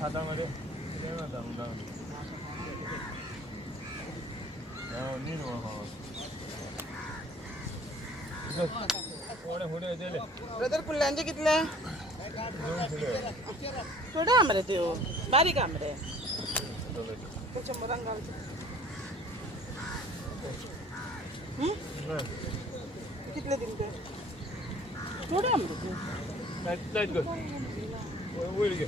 हातामध्ये ब्रदर फुलांचे कितले थोडे आंबरे ते बारीक आंबरे 100 घालचे कितले दिन ते थोडे आंबरे लाईट कर होईल घे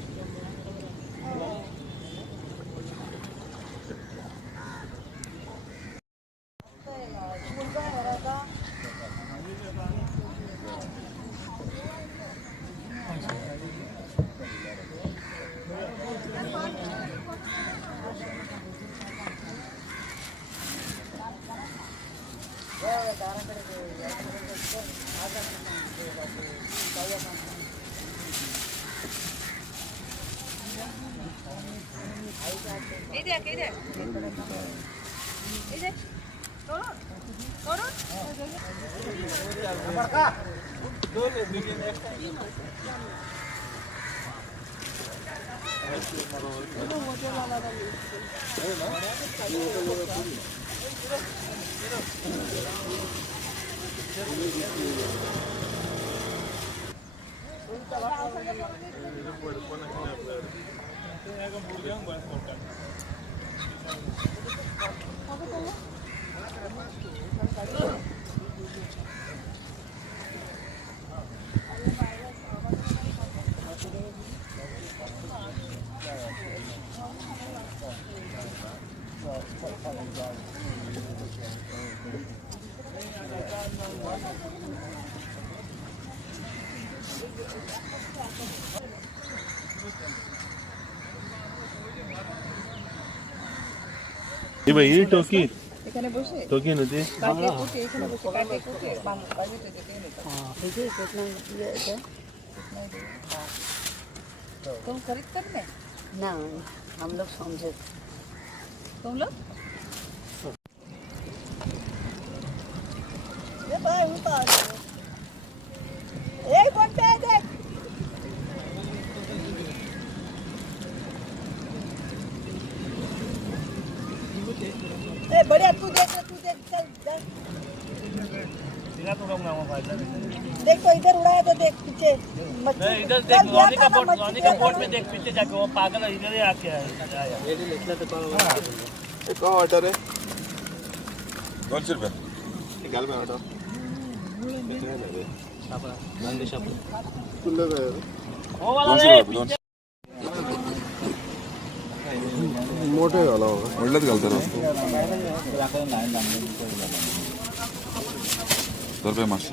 এই ভাই এই টকি এখানে বসে টকি নদী কাটে কুটে এখানে বসে কাটে কুটে বাম কাটে देते हैं हां ठीक है कितना ये है कितना दे तुम खरीद कर ले ना हम लोग समझे तुम लोग ये भाई उतार ए कौन पे देख ए बढ़िया तू देख चल सीधा तो कम ना हो फायदा देख तो इधर उड़ाया तो देख पीछे नहीं इधर देख रोनी का बोट में देख पीछे जाके वो पागल इधर ही आके आया ये निकला तो एक ऑर्डर है 200 रुपये निकाल में ऑर्डर छापा नंदी छापा तुल्ले गए वो वाला ले मोठे झाला होगा ಒಳ್ಳೇದು ಕಲ್ತಾರ 100 रुपये मासे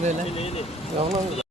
ले ले